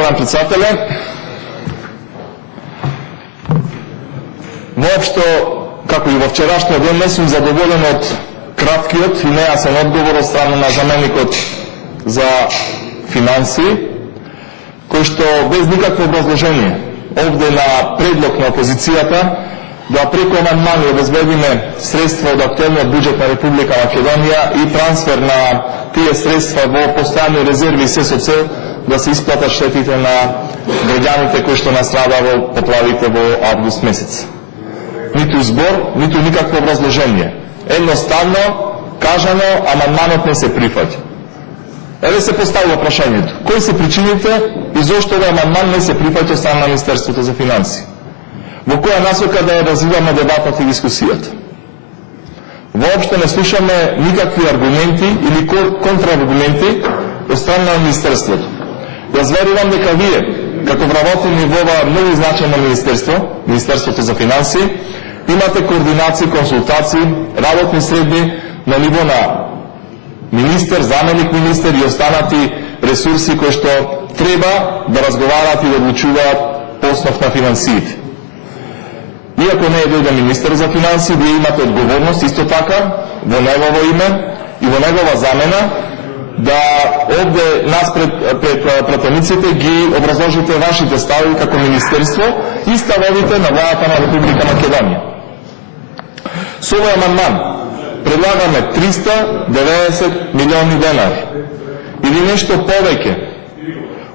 Благодарам, председателя. Воопшто, како и во вчерашниот ден, не сум задоволен од краткиот и нејасен одговор од страна на заменикот за финансии, кој што без никакво образложение овде на предлог на опозицијата да преку амандмани обезбедиме средства од актуелниот буџет на Република Македонија и трансфер на тие средства во постојани резерви се со цел да се исплатат штетите на граѓаните кои што настрада во поплавите во август месец. Ниту збор, ниту никакво образложение. Едноставно кажано, амандманот не се прифаќа. Еве се поставува прашањето: кои се причините и зошто овој амандман не се прифаќа од страна на Министерството за финансии? Во која насока да ја развиваме дебатот и дискусијата? Воопшто не слушаме никакви аргументи или контрааргументи од страна на Министерството. Јас верувам дека вие, како вработени во ова многу значајно Министерство, Министерството за финансии, имате координации, консултации, работни средби на ниво на министер, заменик министер и останати ресурси кои што треба да разговараат и да одлучуваат по основ на финансиите. Иако не е дојде министер за финансии, вие имате одговорност исто така во негово име и во негова замена да овде нас пред пратениците ги образложите вашите ставови како министерство и ставовите на владата на Република Македонија. Со овој амандман предлагаме 390 милиони денари или нешто повеќе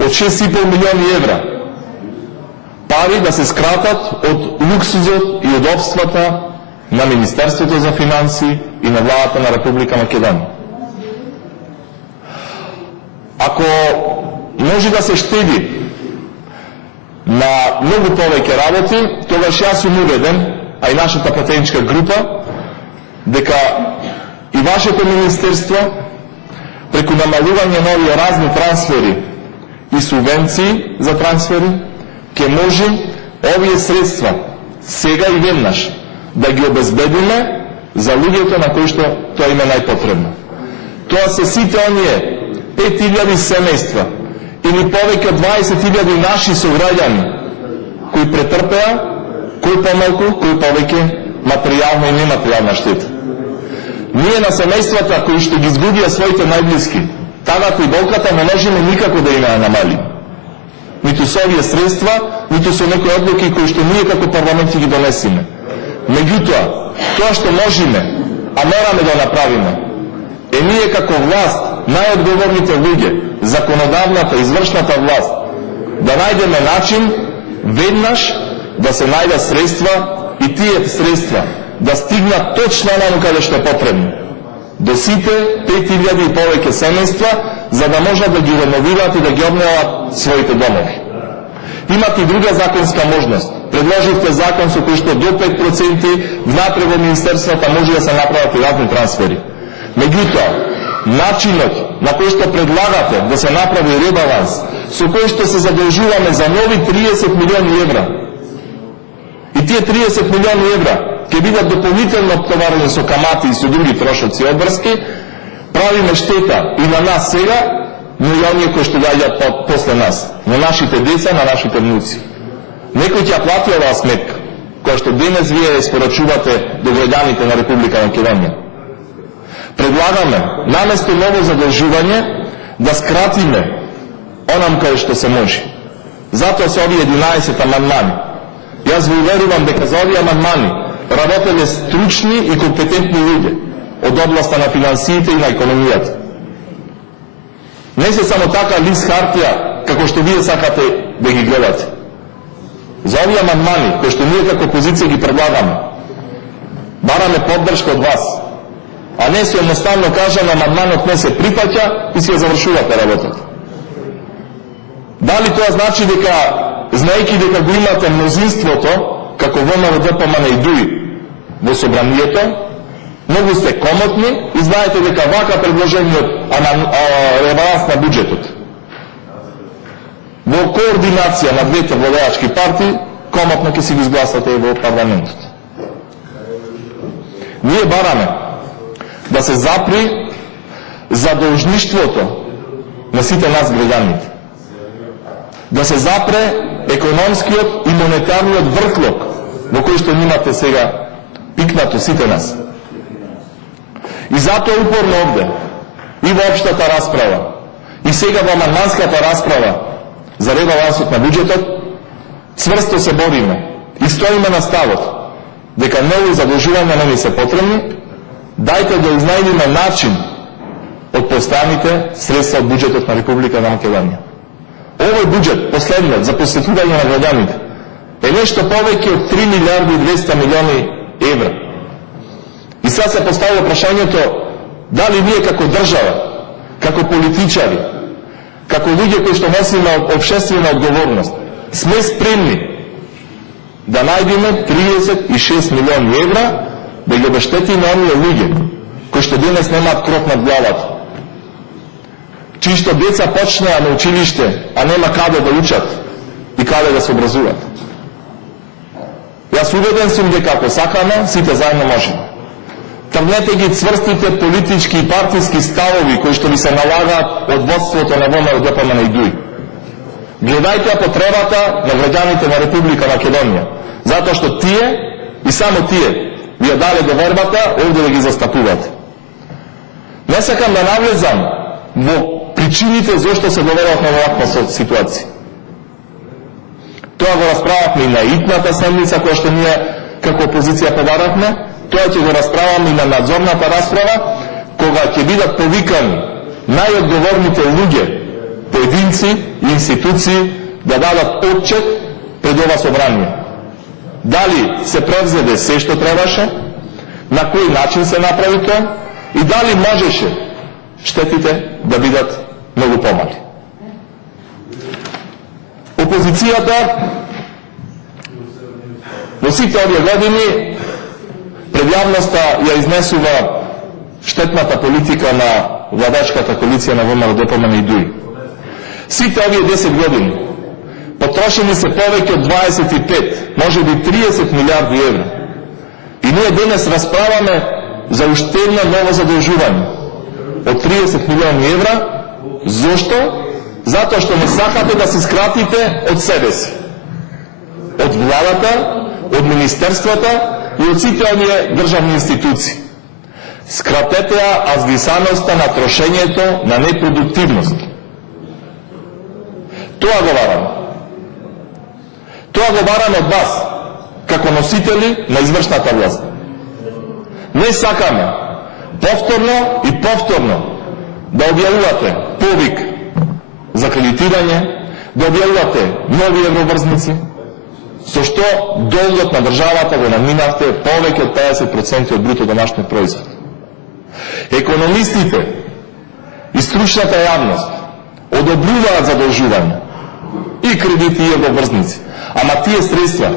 од 6,5 милиони евра пари да се скратат од луксузот и удобствата на Министерството за финансии и на владата на Република Македонија. Ако може да се штеди на многу повеќе работи, тогаш јас сум убеден, а и нашата пратеничка група, дека и вашето министерство, преку намалување на овие разни трансфери и субвенции за трансфери, ќе може овие средства сега и веднаш да ги обезбедиме за луѓето на кои што тоа им е најпотребно. Тоа се сите оние 5.000 семејства или повеќе од 20.000 наши сограѓани кои претрпеа кој помалку, кој повеќе материјална и нематеријална штета. Ние на семејствата кои што ги изгубија своите најблиски, тагата и болката не можеме никако да им ја намалиме. Ниту со овие средства, ниту со некои одлуки кои што ние како парламент ги донесиме. Меѓутоа, тоа што можеме, а мораме да направиме, е ние како власт, најодговорните луѓе, законодавната, извршната власт, да најдеме начин веднаш да се најдат средства и тие средства да стигнат точно онака каде што е потребно. До сите 5.000 и повеќе семејства, за да можат да ги реновираат и да ги обноват своите домови. Имате и друга законска можност. Предложивте закон со кој што до 5% внатре во Министерството може да се направат и разни трансфери. Меѓутоа, начинот на кој што предлагате да се направи ребаланс, со кој што се задолжуваме за нови 30 милиони евра, и тие 30 милиони евра ќе бидат дополнително обтоварени со камати и со други трошоци и обврски, правиме штета и на нас сега, но и оние кои што доаѓаат после нас, на нашите деца, на нашите внуци. Некој ќе плати оваа сметка, која што денес вие испорачувате до граѓаните на Република Македонија. Предлагаме, наместо ново задолжување, да скратиме онам кај што се може. Затоа се овие 11 амандмани. Јас ви уверувам дека за овие амандмани работеле стручни и компетентни луѓе од областа на финансиите и на економијата. Не се само така лист хартија, како што вие сакате да ги гледате. За овие амандмани, кои што ние како опозиција ги предлагаме, бараме поддршка од вас, а не се едноставно кажано амандманот не се прифаќа и си ја завршувате работата. Дали тоа значи дека, знаејќи дека го имате мнозинството, како ВМРО, ДПМН и ДУИ во собранието, многу сте комотни и знаете дека вака предложениот ребаланс на буџетот во координација на двете владеачки партии, комотно ќе си го изгласате во парламентот. Ние бараме да се запри задолжништвото на сите нас граѓаните. да се запре економскиот и монетарниот вртлок во кој што имате сега пикнато сите нас. И затоа упорно овде, и во општата расправа, и сега во амандманската расправа за ребалансот на буџетот, цврсто се бориме и стоиме на ставот дека нови задолжувања не ни се потребни, дајте да изнајдеме начин од постојаните средства од буџетот на Република на Македонија. Овој буџет, последниот, за посетување на граѓаните, е нешто повеќе од 3 милиарди и 200 милиони евра. И сега се поставува прашањето дали ние како држава, како политичари, како луѓе кои што носиме општествена одговорност, сме спремни да најдеме 36 милиони евра да ги обештетиме оние луѓе кои што денес немаат кров над главата, чии што деца почнаа на училиште, а нема каде да учат и каде да се образуваат. Јас убеден сум дека ако сакаме, сите заедно можеме. Тргнете ги цврстите политички и партиски ставови кои што ви се налагаат од водството на ВМРО ДПМН и ДУИ. Гледајте потребата на граѓаните на Република Македонија, затоа што тие и само тие ви ја дале довербата овде да ги застапувате. Не сакам да навлезам во причините зашто се доверавме во оваква ситуација. Тоа го расправавме и на итната седмица која што ние како опозиција побарахме, тоа ќе го расправаме и на надзорната расправа, кога ќе бидат повикани најодговорните луѓе, поединци и институции да дадат отчет пред ова собрание. Дали се превзеде се што требаше, на кој начин се направи тоа и дали можеше штетите да бидат многу помали. Опозицијата во сите овие години пред јавноста ја изнесува штетната политика на владачката коалиција на ВМРО ДПМН и ДУИ. Сите овие 10 години потрошени се повеќе од 25, може би 30 милиарди евра. И ние денес расправаме за уште едно ново задолжување од 30 милиони евра. Зошто? Затоа што не сакате да се скратите од себе си, од владата, од министерствата и од сите оние државни институции. Скратете ја аздисаноста на трошењето на непродуктивност. Тоа го бараме. Тоа го бараме од вас, како носители на извршната власт. Не сакаме повторно и повторно да објавувате повик за кредитирање, да објавувате нови евроврзници, со што долгот на државата го надминавте повеќе од 50% од бруто домашниот производ. Економистите и стручната јавност одобруваат задолжување и кредити и евроврзници, ама тие средства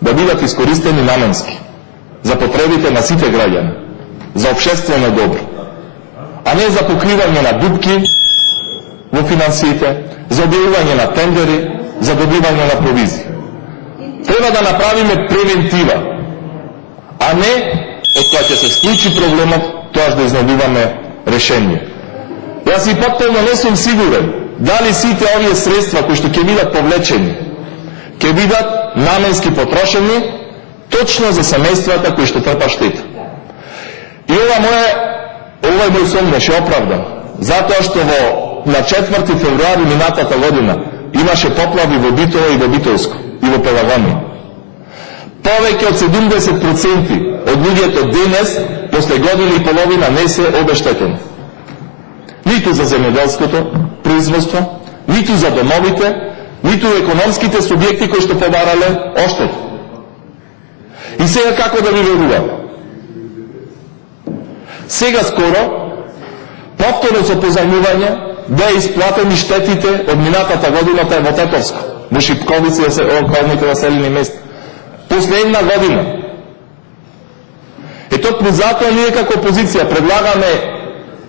да бидат искористени наменски за потребите на сите граѓани, за општествено добро, а не за покривање на дупки во финансиите, за објавување на тендери, за добивање на провизии. Треба да направиме превентива, а не од која ќе се склучи проблемот, тоаш да изнайдуваме решение. Јас и потполно не сум сигурен дали сите овие средства кои што ќе бидат повлечени, ќе бидат наменски потрошени точно за семејствата кои што трпат штета. И овој мој сон беше оправдан, затоа што на 4 февруари минатата година имаше поплави во Битово и во Битолско и во Пелагони. Повеќе од 70% од луѓето денес, после година и половина, не се обештетени. Ниту за земјоделското производство, ниту за домовите, ниту економските субјекти кои што побарале оштет. И сега како да ви веруваме? Сега скоро, повторно со позајмување, беа исплатени штетите од минатата година во Тетовско, во Шипковици и околните населени места. После една година. Токму затоа ние како опозиција предлагаме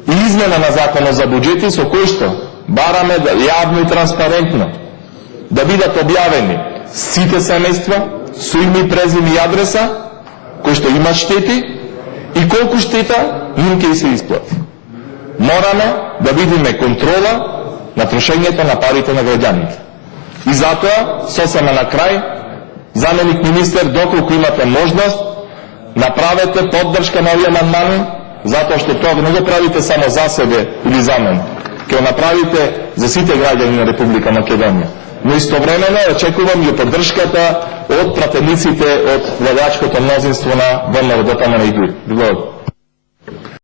и измена на законот за буџети со кој што бараме да јавно и транспарентно да бидат објавени сите семејства со име, презиме и адреса кои што имат штети и колку штета им ќе се исплати. Мораме да видиме контрола на трошењето на парите на граѓаните. И затоа, сосема на крај, заменик министер, доколку имате можност, направете поддршка на овие амандмани, затоа што тоа не го правите само за себе или за мен, ќе го направите за сите граѓани на Република Македонија. Но истовремено очекувам и поддршката од пратениците од владачкото мнозинство на ВМРО-ДПМН и ДУИ.